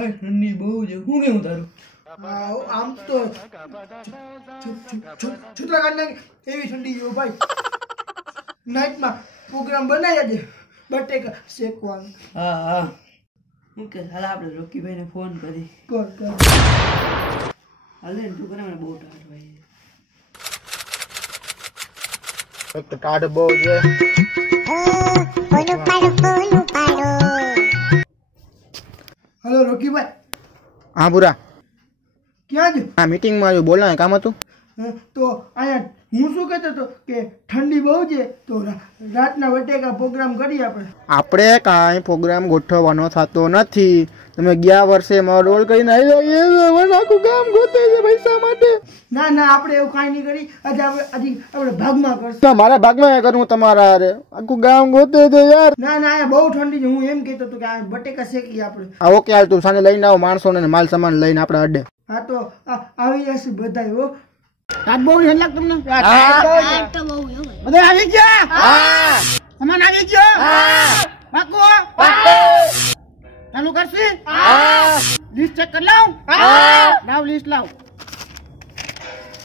ભાઈ ઠંડી બહુ છે હું કેવું તારું આમ તો છૂટલા કાઢને એવી ઠંડી જો ભાઈ નાઈટમાં પ્રોગ્રામ બનાવ્યા છે બટેકા શેકવાનું હા હું કે હાલ આપણે રોકીભાઈને ફોન કરી કર હાલે તું કરે મને બહુ ટાઢ ભાઈ એક તો ટાઢ બહુ છે હલો રોકીભાઈ હા પૂરા ક્યાં છો હા મીટિંગમાં આવ્યું બોલો કામ હતું તો અહીંયા હું શું કહેતો હતો કે ઠંડી બહુ છે તો રાતના બટેકા પ્રોગ્રામ કરીએ આપણે કાંઈ પ્રોગ્રામ ગોઠવવાનો થતો નથી તમે ગયા વર્ષે મારો રોલ કરીને આવી આખું કામ ગોતે છે પૈસા માટે ના આપણે એવું કાંઈ નહીં કરી આજે આપણે ભાગમાં કરશું મારા ભાગમાં કરું તમારા હારે આખું ગામ ગોતે છે યાર ના બહુ ઠંડી છે હું એમ કહેતો હતો કે આ બટેકા શેકીએ આપણે હા ઓકે હાલ તું સાંજે લઈને આવો માણસોને માલ સામાન લઈને આપણે અડે હા તો આવી જશે બધા હો રાત બહુ હેલ લાગ તમને બધા આવી ગયા સામાન આવી ગયો પાકો ચાલુ કરશી લિસ્ટ ચેક કરી લઉં લાવ લિસ્ટ લાવ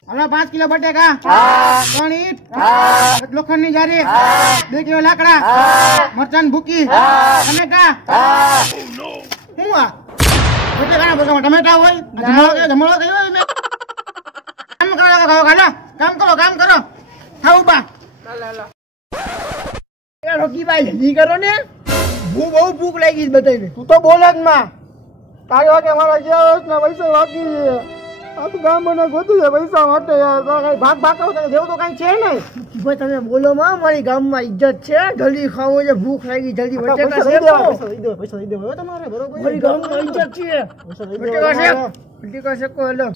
હલો 5 કિલો બટેકા 3 ઈંટ લોખંડની જારી 2 કિલો લાકડા મરચાં ભૂકી ટમેટા હું આ બટેકાના બગામાં ટમેટા હોય જમણો કયો કામ કરો ખાવ બા રોકીભાઈ જલ્દી કરો ને બહુ ભૂખ લાગી બધાને તું તો બોલે જ માં તારે વાગે મારા ગયા ના પૈસા બાકી છે આ તો ગામ મને ગોતું છે પૈસા માટે યાર કઈ ભાગ જેવું તો કઈ છે નહીં ભાઈ તમે બોલો માં મારી ગામમાં ઇજ્જત છે જલ્દી ખાવો છે ભૂખ લાગી જલ્દી બટેકા પૈસા દઈ દેવો તમારે બરોબર મારી ગામમાં ઇજ્જત છે બટેકા શેકો હેલો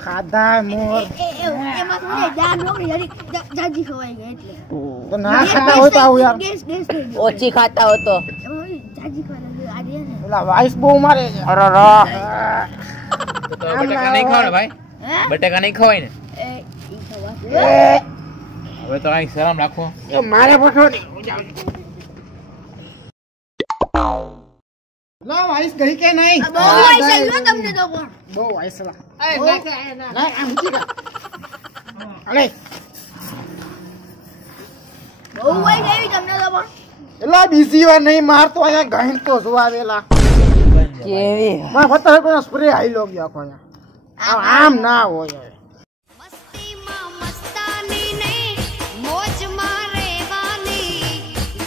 ખાધા મોર એમાં થોડી જાન નોકરી જાજી ખવાઈ ગઈ એટલે તો ના ખાતા હોય તો આવું યાર ઓછી ખાતા હો તો જાજી ખવાઈ આજે ને ઓલા વાઈસ બહુ મારે છે અરે તો બટેકા નહીં ખાવ ને ભાઈ બટેકા નહીં ખવાય ને ઈ ખવા હવે તો અહીં શરમ રાખો એ મારે પછો નહીં લો વાઈસ ગઈ કે નહીં બહુ આઈ છે તમને તો કોણ બહુ વાઈસ લા ના આમ ઊંચી કા અલે બહુ આઈ ગઈ તમને તો પણ એલા બીજી વાર નહીં મારતો અહીંયા ગાઈન તો સુવાવેલા કેવી માં ફતા કોઈ સ્પ્રે આઈ લો ગયા કોયા આમ ના હોય મસ્તીમાં મસ્તાની ને મોજમાં રહેવાની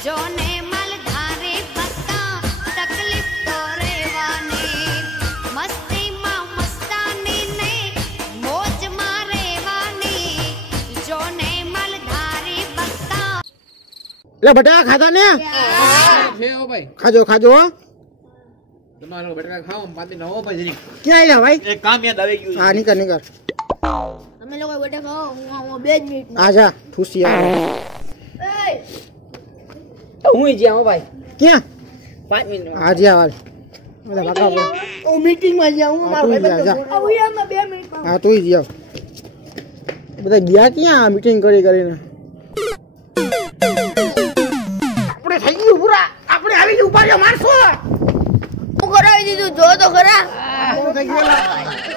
જોને મલધારે પત્તા તકલીફ તો રહેવાની મસ્તીમાં મસ્તાની ને મોજમાં રહેવાની જોને મલધારે પત્તા લે બટા ખાધા ને છે ઓ ભાઈ ખાજો હો તમારો બટેકા ખાઓ પાતી નવો ભાઈ જરી ક્યાં આયા ભાઈ એક કામ યાદ આવી ગયું હા નીકળ તમે લોકો બટેકા ખાઓ હું 2 મિનિટ આજા ઠૂસી આવે હું જ્યાં હો ભાઈ ક્યાં 5 મિનિટ આજે આવાલ બધા ભાગા હું મીટિંગ માં જાઉં હું મારા ભાઈ આમાં 2 મિનિટ હા તું જ જાવ બધા ગયા ક્યાં મીટિંગ કરીને આપણે થઈ ગયું પૂરા આપણે આવી ગયું ઉભા રહ્યો માણસો હું કરાવી દીધું જો તો ખરા થઈ ગયું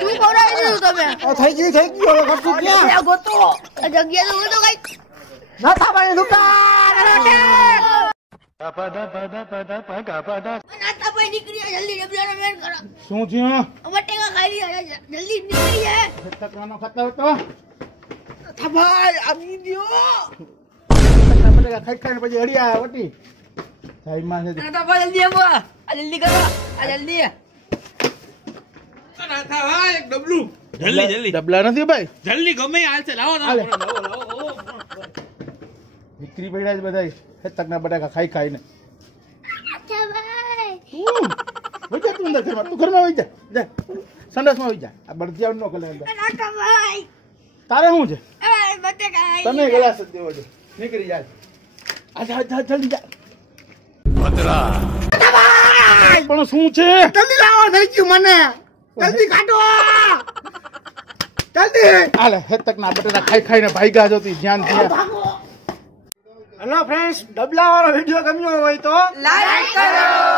શું કરાવી દીધું તમે થઈ ગયું હવે કરશું ક્યાં ગોતો આ જગ્યા તો ગોતો કઈ ના થાવાની દુકાન નાતા ભાઈ નીકળી જાય જલ્દી ડબલાનો મેળ કરો શું થયું બટેકા ખાઈ રહ્યા જલ્દી નીકળી જાય તકવાનો ખતર તો ભાઈ આવી ગયો બટેકા ખાઈ પછી હડિયા વટી સાઈડમાં છે નાતા ભાઈ જલ્દી આવો આ જલ્દી કરો આ જલ્દી નાતા ભાઈ એક ડબલું જલ્દી ડબલા નથી ભાઈ જલ્દી ગમે હાલ છે લાવો હાલે. લાવો વિક્રી પડ્યા છે બધા તકના બટાકા ખાઈને અચ્છા ભાઈ વઈ તું અંદર ઘરમાં તું ઘરમાં વઈ જા સંડાસમાં વઈ જા આ બળદિયાવ નો કલે અંદર નાતા ભાઈ તારે શું છે એ બટેકા ખાઈ તને ગ્લાસ જ દેવો છે નીકળી જાય આજા જલ્દી જા પણ શું છે જલ્દી લાવો થઈ ગયું મને જલ્દી કાઢો જલ્દી હાલે હે તકના બટાકા ખાઈને ભાગ્યા જોતી ધ્યાન થયા ભાગો હેલો ફ્રેન્ડ્સ, ડબલા વાળો વિડીયો ગમ્યો હોય તો લાઈક કરો.